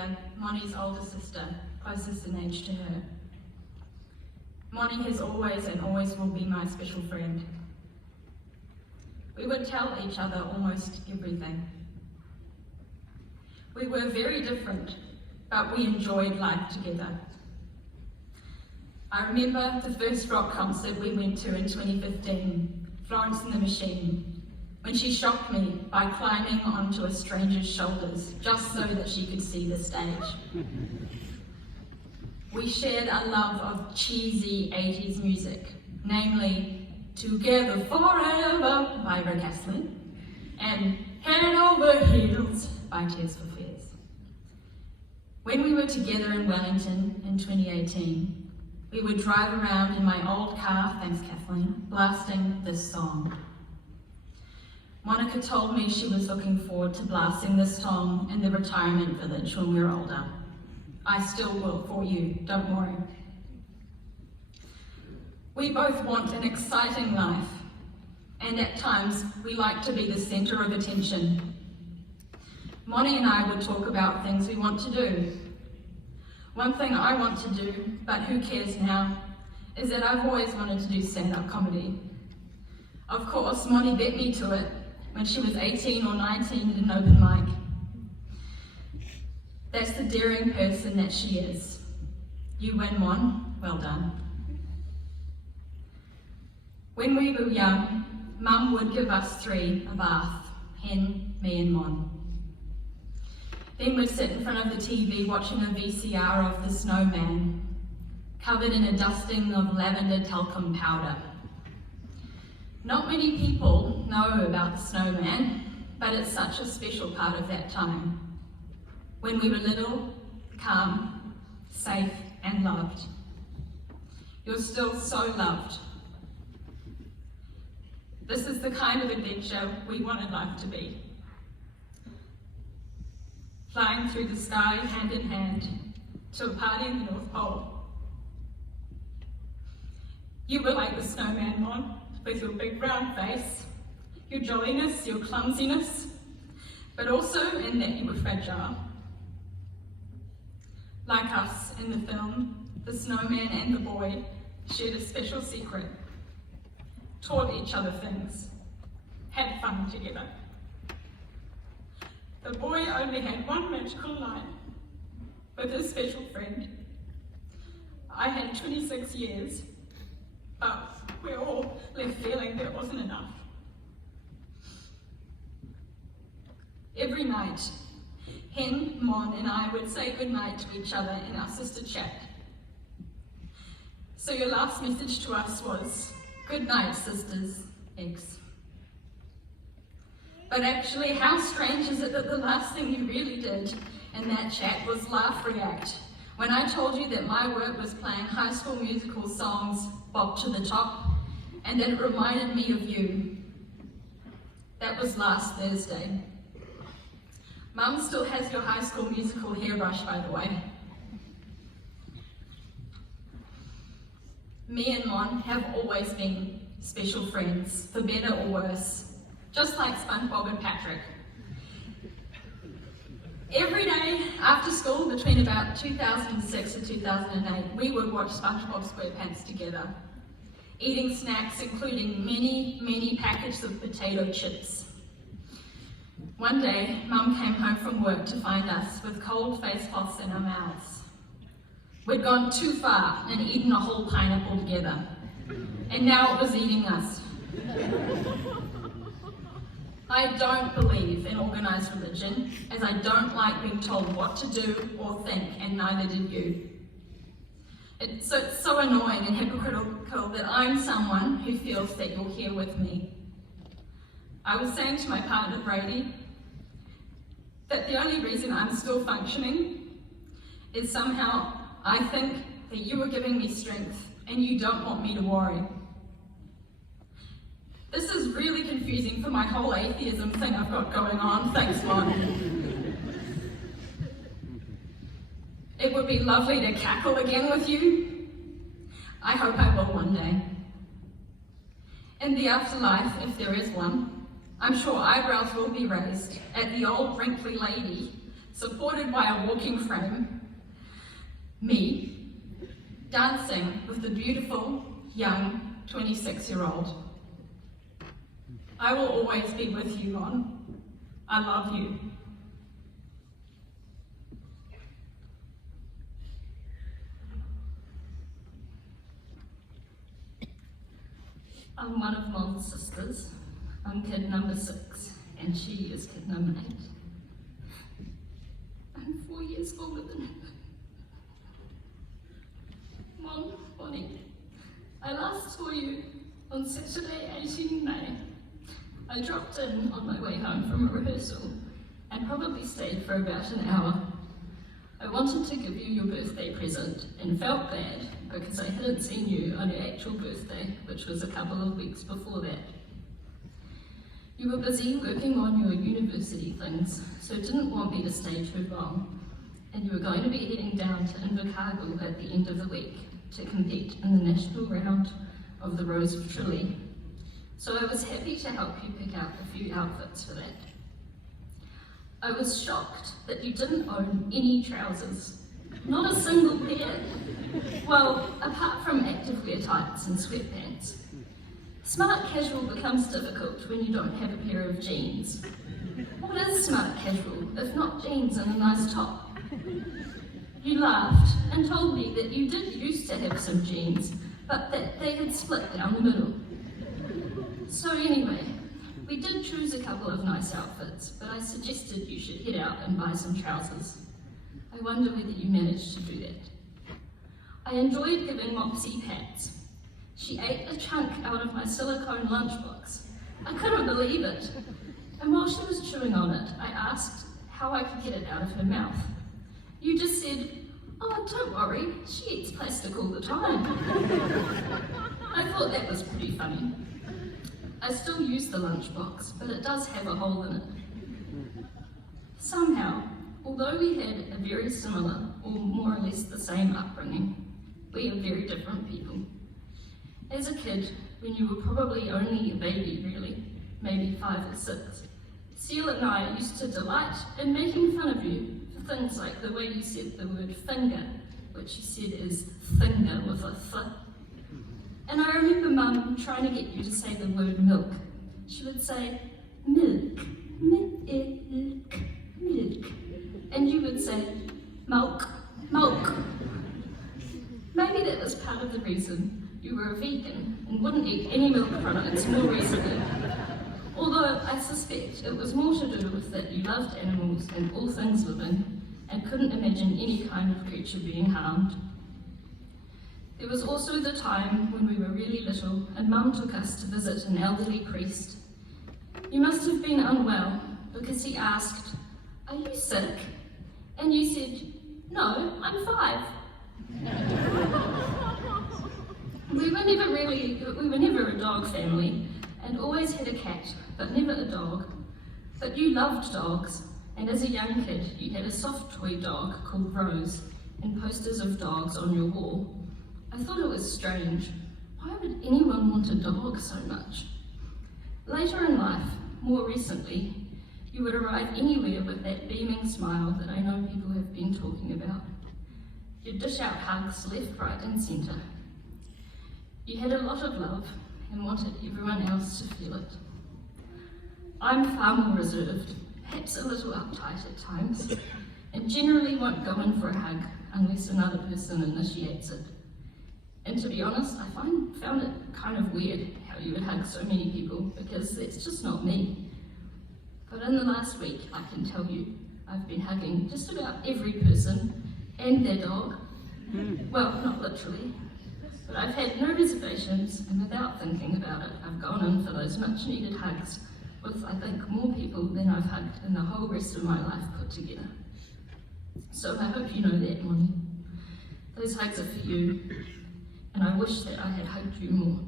Claire, Moni's older sister, closest in age to her. Moni has always and always will be my special friend. We would tell each other almost everything. We were very different, but we enjoyed life together. I remember the first rock concert we went to in 2015, Florence and the Machine, when she shocked me by climbing onto a stranger's shoulders just so that she could see the stage. We shared a love of cheesy 80s music, namely Together Forever by Rick Astley and Head Over Heels by Tears for Fears. When we were together in Wellington in 2018, we would drive around in my old car, thanks Kathleen, blasting this song. Monica told me she was looking forward to blasting this song in the retirement village when we're older. I still will for you, don't worry. We both want an exciting life, and at times we like to be the centre of attention. Moni and I would talk about things we want to do. One thing I want to do, but who cares now, is that I've always wanted to do stand-up comedy. Of course, Moni bet me to it when she was 18 or 19 at an open mic. That's the daring person that she is. You win, Mon. Well done. When we were young, Mum would give us three a bath, Hen, me and Mon. Then we'd sit in front of the TV watching a VCR of The Snowman, covered in a dusting of lavender talcum powder. Not many people know about The Snowman, but it's such a special part of that time. When we were little, calm, safe and loved. You're still so loved. This is the kind of adventure we wanted life to be. Flying through the sky hand in hand to a party in the North Pole. You were like the snowman, Mon, with your big round face, your jolliness, your clumsiness, but also in that you were fragile. Like us in the film, the snowman and the boy shared a special secret, taught each other things, had fun together. The boy only had one magical line with his special friend. I had 26 years, but we all left feeling there wasn't enough. Every night, Hen, Mon and I would say goodnight to each other in our sister chat. So your last message to us was, good night, sisters, eggs. But actually, how strange is it that the last thing you really did in that chat was laugh react when I told you that my work was playing High School Musical songs, Bop to the Top, and that it reminded me of you. That was last Thursday. Mum still has your High School Musical hairbrush, by the way. Me and Mon have always been special friends, for better or worse. Just like SpongeBob and Patrick. Every day after school, between about 2006 and 2008, we would watch SpongeBob SquarePants together, eating snacks including many packages of potato chips. One day, Mum came home from work to find us with cold face cloths in our mouths. We'd gone too far and eaten a whole pineapple together, and now it was eating us. I don't believe in organised religion, as I don't like being told what to do or think, and neither did you. It's so annoying and hypocritical that I'm someone who feels that you're here with me. I was saying to my partner Brady that the only reason I'm still functioning is somehow I think that you are giving me strength and you don't want me to worry. This is really confusing for my whole atheism thing I've got going on. Thanks, Mon. It would be lovely to cackle again with you. I hope I will one day. In the afterlife, if there is one, I'm sure eyebrows will be raised at the old wrinkly lady supported by a walking frame, me, dancing with the beautiful, young 26-year-old. I will always be with you, Mon. I love you. I'm one of Mon's sisters. I'm kid number 6, and she is kid number 8. I'm 4 years older than her. Mon, Bonnie, I last saw you on Saturday, 18 May. I dropped in on my way home from a rehearsal and probably stayed for about an hour. I wanted to give you your birthday present and felt bad because I hadn't seen you on your actual birthday, which was a couple of weeks before that. You were busy working on your university things, so didn't want me to stay too long, and you were going to be heading down to Invercargill at the end of the week to compete in the national round of the Rose of Tralee. So I was happy to help you pick out a few outfits for that. I was shocked that you didn't own any trousers, not a single pair. Well, apart from activewear tights and sweatpants. Smart casual becomes difficult when you don't have a pair of jeans. What is smart casual if not jeans and a nice top? You laughed and told me that you did used to have some jeans, but that they had split down the middle. So anyway, we did choose a couple of nice outfits, but I suggested you should head out and buy some trousers. I wonder whether you managed to do that. I enjoyed giving Mopsy pats. She ate a chunk out of my silicone lunchbox. I couldn't believe it. And while she was chewing on it, I asked how I could get it out of her mouth. You just said, "Oh, don't worry, she eats plastic all the time." I thought that was pretty funny. I still use the lunchbox, but it does have a hole in it. Somehow, although we had a very similar, or more or less the same upbringing, we are very different people. As a kid, when you were probably only a baby really, maybe 5 or 6, Seal and I used to delight in making fun of you for things like the way you said the word finger, which you said is finger with a th. And I remember Mum trying to get you to say the word milk. She would say, milk, milk, milk. And you would say, milk, milk. Maybe that was part of the reason you were a vegan and wouldn't eat any milk products more recently. Although I suspect it was more to do with that you loved animals and all things living and couldn't imagine any kind of creature being harmed. There was also the time when we were really little and Mum took us to visit an elderly priest. You must have been unwell because he asked, "Are you sick?" And you said, "No, I'm 5. We were never a dog family and always had a cat, but never a dog. But you loved dogs, and as a young kid you had a soft toy dog called Rose and posters of dogs on your wall. I thought it was strange. Why would anyone want a dog so much? Later in life, more recently, you would arrive anywhere with that beaming smile that I know people have been talking about. You'd dish out hugs left, right and centre. You had a lot of love and wanted everyone else to feel it. I'm far more reserved, perhaps a little uptight at times, and generally won't go in for a hug unless another person initiates it. And to be honest, I found it kind of weird how you would hug so many people, because that's just not me. But in the last week, I can tell you, I've been hugging just about every person and their dog. Well, not literally, but I've had no reservations, and without thinking about it, I've gone in for those much needed hugs with, I think, more people than I've hugged in the whole rest of my life put together. So I hope you know that, Moni. Those hugs are for you. And I wish that I had hugged you more.